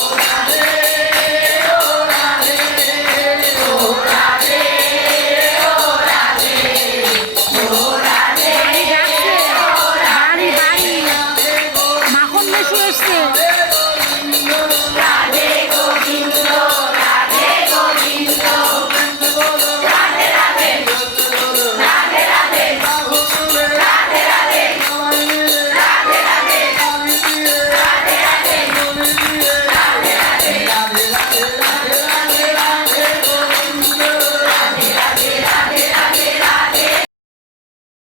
Yes.